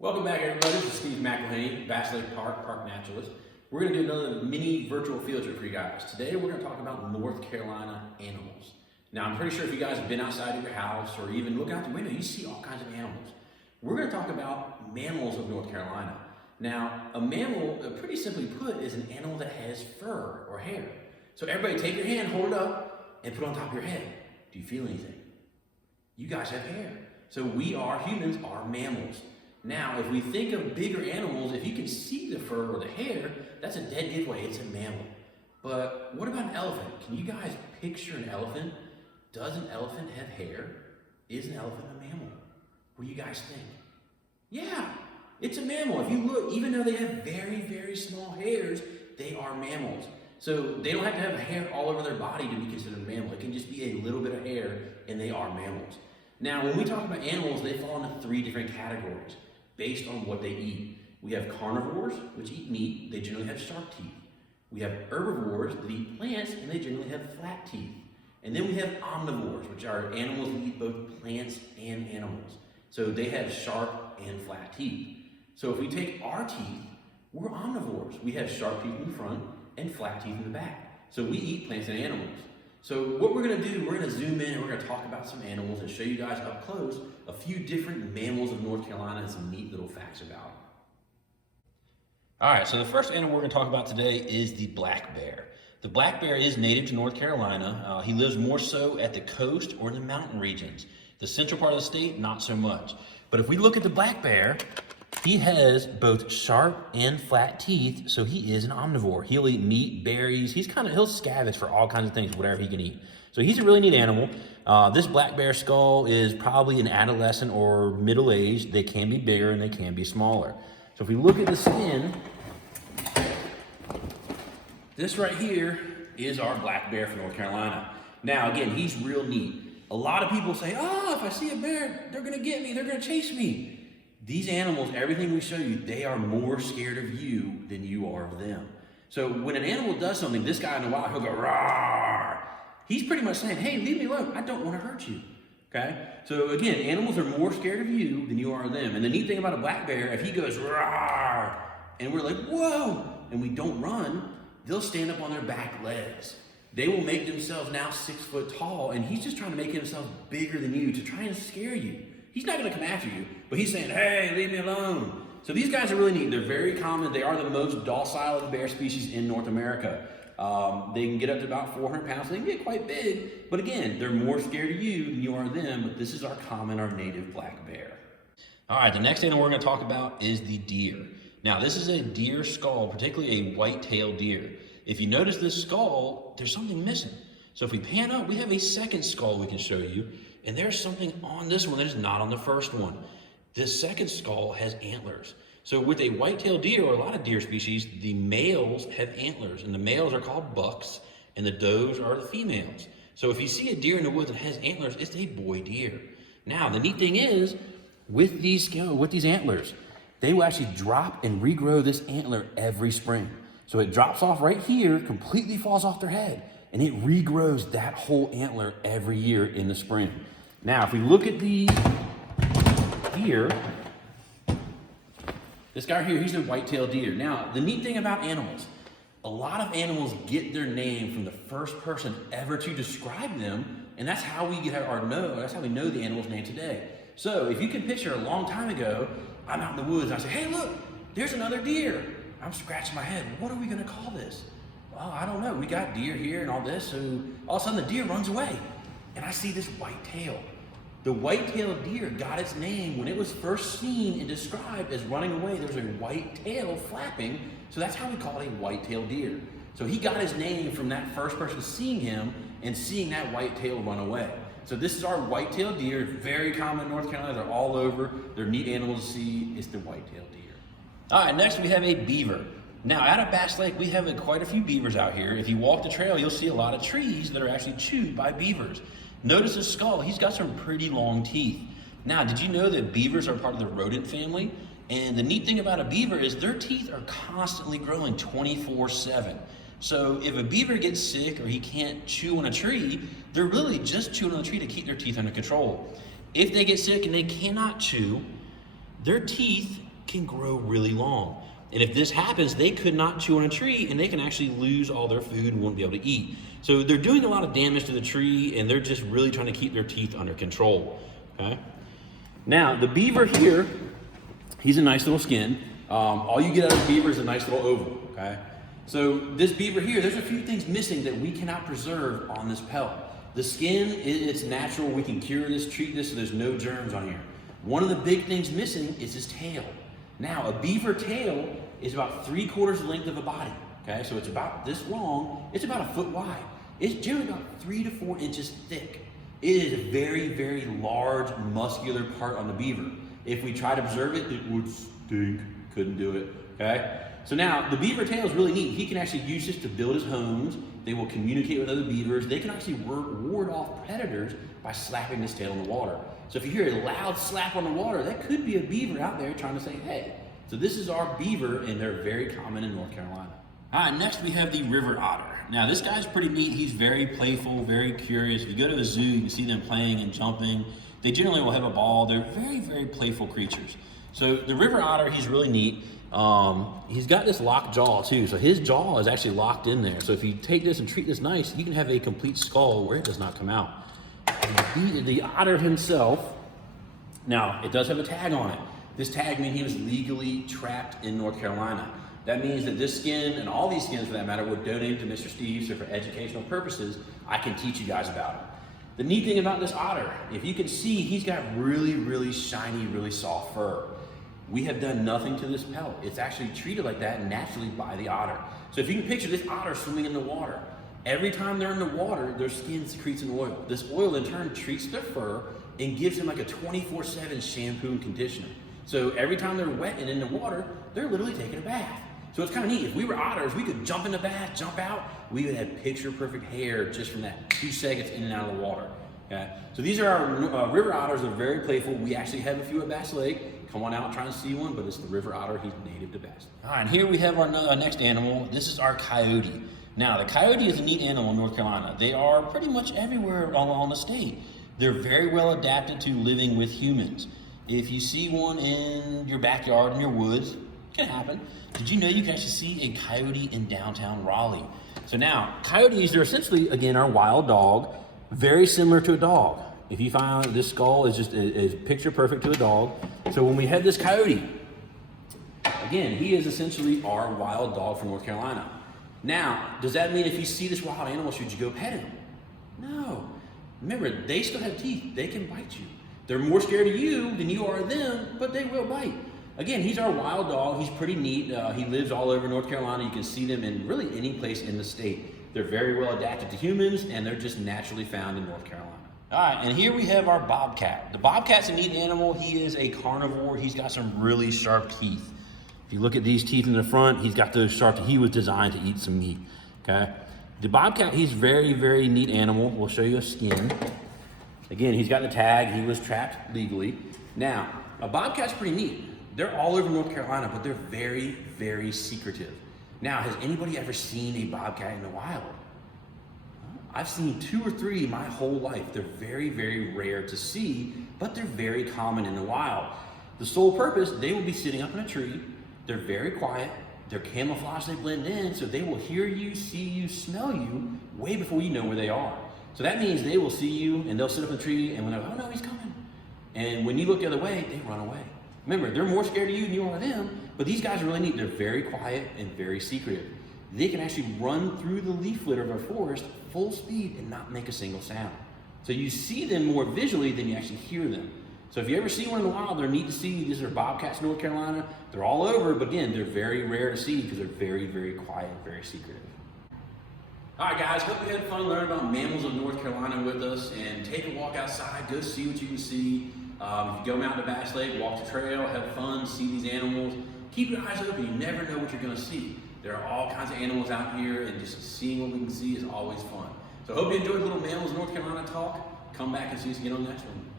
Welcome back, everybody. This is Steve McElhaney, Bass Lake Park Naturalist. We're going to do another mini virtual field trip for you guys. Today, we're going to talk about North Carolina animals. Now, I'm pretty sure if you guys have been outside of your house or even look out the window, you see all kinds of animals. We're going to talk about mammals of North Carolina. Now, a mammal, pretty simply put, is an animal that has fur or hair. So everybody take your hand, hold it up, and put it on top of your head. Do you feel anything? You guys have hair. So humans are mammals. Now, if we think of bigger animals, if you can see the fur or the hair, that's a dead giveaway, it's a mammal. But what about an elephant? Can you guys picture an elephant? Does an elephant have hair? Is an elephant a mammal? What do you guys think? Yeah, it's a mammal. If you look, even though they have very, very small hairs, they are mammals. So they don't have to have hair all over their body to be considered a mammal. It can just be a little bit of hair and they are mammals. Now, when we talk about animals, they fall into three different categories based on what they eat. We have carnivores, which eat meat. They generally have sharp teeth. We have herbivores that eat plants, and they generally have flat teeth. And then we have omnivores, which are animals that eat both plants and animals. So they have sharp and flat teeth. So if we take our teeth, we're omnivores. We have sharp teeth in the front and flat teeth in the back. So we eat plants and animals. So what we're gonna do, we're gonna zoom in and we're gonna talk about some animals and show you guys up close a few different mammals of North Carolina and some neat little facts about them. All right, so the first animal we're gonna talk about today is the black bear. The black bear is native to North Carolina. He lives more so at the coast or in the mountain regions. The central part of the state, not so much. But if we look at the black bear, he has both sharp and flat teeth, so he is an omnivore. He'll eat meat, berries. He'll scavenge for all kinds of things, whatever he can eat. So he's a really neat animal. This black bear skull is probably an adolescent or middle-aged. They can be bigger and they can be smaller. So if we look at the skin, this right here is our black bear from North Carolina. Now, again, he's real neat. A lot of people say, oh, if I see a bear, they're gonna get me, they're gonna chase me. These animals, everything we show you, they are more scared of you than you are of them. So when an animal does something, this guy in the wild, he'll go, roar. He's pretty much saying, hey, leave me alone. I don't want to hurt you, okay? So again, animals are more scared of you than you are of them. And the neat thing about a black bear, if he goes, roar, and we're like, whoa, and we don't run, they'll stand up on their back legs. They will make themselves now 6 foot tall, and he's just trying to make himself bigger than you to try and scare you. He's not going to come after you, but he's saying, hey, leave me alone. So these guys are really neat. They're very common. They are the most docile of the bear species in North America. They can get up to about 400 pounds. So they can get quite big, but again, they're more scared of you than you are of them, but this is our native black bear. All right, the next animal we're going to talk about is the deer. Now, this is a deer skull, particularly a white-tailed deer. If you notice this skull, there's something missing. So if we pan up, we have a second skull we can show you. And there's something on this one that is not on the first one. This second skull has antlers. So with a white-tailed deer, or a lot of deer species, the males have antlers, and the males are called bucks, and the does are the females. So if you see a deer in the woods that has antlers, it's a boy deer. Now, the neat thing is, with these antlers, they will actually drop and regrow this antler every spring. So it drops off right here, completely falls off their head, and it regrows that whole antler every year in the spring. Now, if we look at the deer, this guy here, he's a white-tailed deer. Now, the neat thing about animals, a lot of animals get their name from the first person ever to describe them, and that's how we that's how we know the animal's name today. So, if you can picture a long time ago, I'm out in the woods, and I say, hey, look, there's another deer. I'm scratching my head. What are we gonna call this? Well, I don't know. We got deer here and all this, so all of a sudden the deer runs away, and I see this white tail. The white-tailed deer got its name when it was first seen and described as running away. There was a white tail flapping, so that's how we call it a white-tailed deer. So he got his name from that first person seeing him and seeing that white tail run away. So this is our white-tailed deer, very common in North Carolina. They're all over. They're neat animals to see. It's the white-tailed deer. All right, next we have a beaver. Now, out of Bass Lake, we have quite a few beavers out here. If you walk the trail, you'll see a lot of trees that are actually chewed by beavers. Notice his skull, he's got some pretty long teeth. Now, did you know that beavers are part of the rodent family? And the neat thing about a beaver is their teeth are constantly growing 24/7. So if a beaver gets sick or he can't chew on a tree, they're really just chewing on the tree to keep their teeth under control. If they get sick and they cannot chew, their teeth can grow really long. And if this happens, they could not chew on a tree and they can actually lose all their food and won't be able to eat. So they're doing a lot of damage to the tree and they're just really trying to keep their teeth under control, okay? Now, the beaver here, he's a nice little skin. All you get out of the beaver is a nice little oval, okay? So this beaver here, there's a few things missing that we cannot preserve on this pelt. The skin, it's natural, we can cure this, treat this, so there's no germs on here. One of the big things missing is his tail. Now, a beaver tail is about 3/4 the length of a body, okay? So it's about this long, it's about 1 foot wide. It's generally about 3 to 4 inches thick. It is a very, very large, muscular part on the beaver. If we try to preserve it, it would stink, couldn't do it, okay? So now, the beaver tail is really neat. He can actually use this to build his homes. They will communicate with other beavers. They can actually ward off predators by slapping this tail in the water. So if you hear a loud slap on the water, that could be a beaver out there trying to say, hey. So this is our beaver, and they're very common in North Carolina. All right, next we have the river otter. Now this guy's pretty neat. He's very playful, very curious. If you go to a zoo, you can see them playing and jumping. They generally will have a ball. They're very, very playful creatures. So the river otter, he's really neat. He's got this locked jaw too, so his jaw is actually locked in there. So if you take this and treat this nice, you can have a complete skull where it does not come out. The otter himself, now it does have a tag on it. This tag means he was legally trapped in North Carolina. That means that this skin, and all these skins for that matter, were donated to Mr. Steve, so for educational purposes, I can teach you guys about it. The neat thing about this otter, if you can see, he's got really, really shiny, really soft fur. We have done nothing to this pelt. It's actually treated like that naturally by the otter. So if you can picture this otter swimming in the water, every time they're in the water, their skin secretes an oil. This oil in turn treats their fur and gives them like a 24/7 shampoo and conditioner. So every time they're wet and in the water, they're literally taking a bath. So it's kind of neat. If we were otters, we could jump in the bath, jump out. We would have picture perfect hair just from that 2 seconds in and out of the water. Okay? So these are our river otters. They're very playful. We actually have a few at Bass Lake. Come on out and try to see one, but it's the river otter. He's native to Bass. All right, and here we have our next animal. This is our coyote. Now, the coyote is a neat animal in North Carolina. They are pretty much everywhere along the state. They're very well adapted to living with humans. If you see one in your backyard, in your woods, it can happen. Did you know you can actually see a coyote in downtown Raleigh? So now, coyotes are essentially, again, our wild dog, very similar to a dog. If you find this skull is just is picture perfect to a dog. So when we have this coyote, again, he is essentially our wild dog from North Carolina. Now, does that mean if you see this wild animal, should you go pet him? No. Remember, they still have teeth. They can bite you. They're more scared of you than you are of them, but they will bite. Again, he's our wild dog. He's pretty neat. He lives all over North Carolina. You can see them in really any place in the state. They're very well adapted to humans, and they're just naturally found in North Carolina. All right, and here we have our bobcat. The bobcat's a neat animal. He is a carnivore. He's got some really sharp teeth. If you look at these teeth in the front, he's got those sharp teeth. He was designed to eat some meat, okay? The bobcat, he's very, very neat animal. We'll show you a skin. Again, he's got the tag. He was trapped legally. Now, a bobcat's pretty neat. They're all over North Carolina, but they're very, very secretive. Now, has anybody ever seen a bobcat in the wild? I've seen 2 or 3 my whole life. They're very, very rare to see, but they're very common in the wild. The sole purpose, they will be sitting up in a tree. They're very quiet. They're camouflaged, they blend in, so they will hear you, see you, smell you way before you know where they are. So that means they will see you and they'll sit up in a tree, and when they're like, oh no, he's coming. And when you look the other way, they run away. Remember, they're more scared of you than you are of them, but these guys are really neat. They're very quiet and very secretive. They can actually run through the leaf litter of a forest full speed and not make a single sound. So you see them more visually than you actually hear them. So if you ever see one in the wild, they're neat to see. These are bobcats in North Carolina. They're all over, but again, they're very rare to see because they're very, very quiet, very secretive. All right, guys, hope you had fun learning about mammals of North Carolina with us, and take a walk outside, go see what you can see. If you go out to Bass Lake, walk the trail, have fun, see these animals. Keep your eyes open. You never know what you're going to see. There are all kinds of animals out here, and just seeing what we can see is always fun. So I hope you enjoyed a little Mammals of North Carolina talk. Come back and see us again on the next one.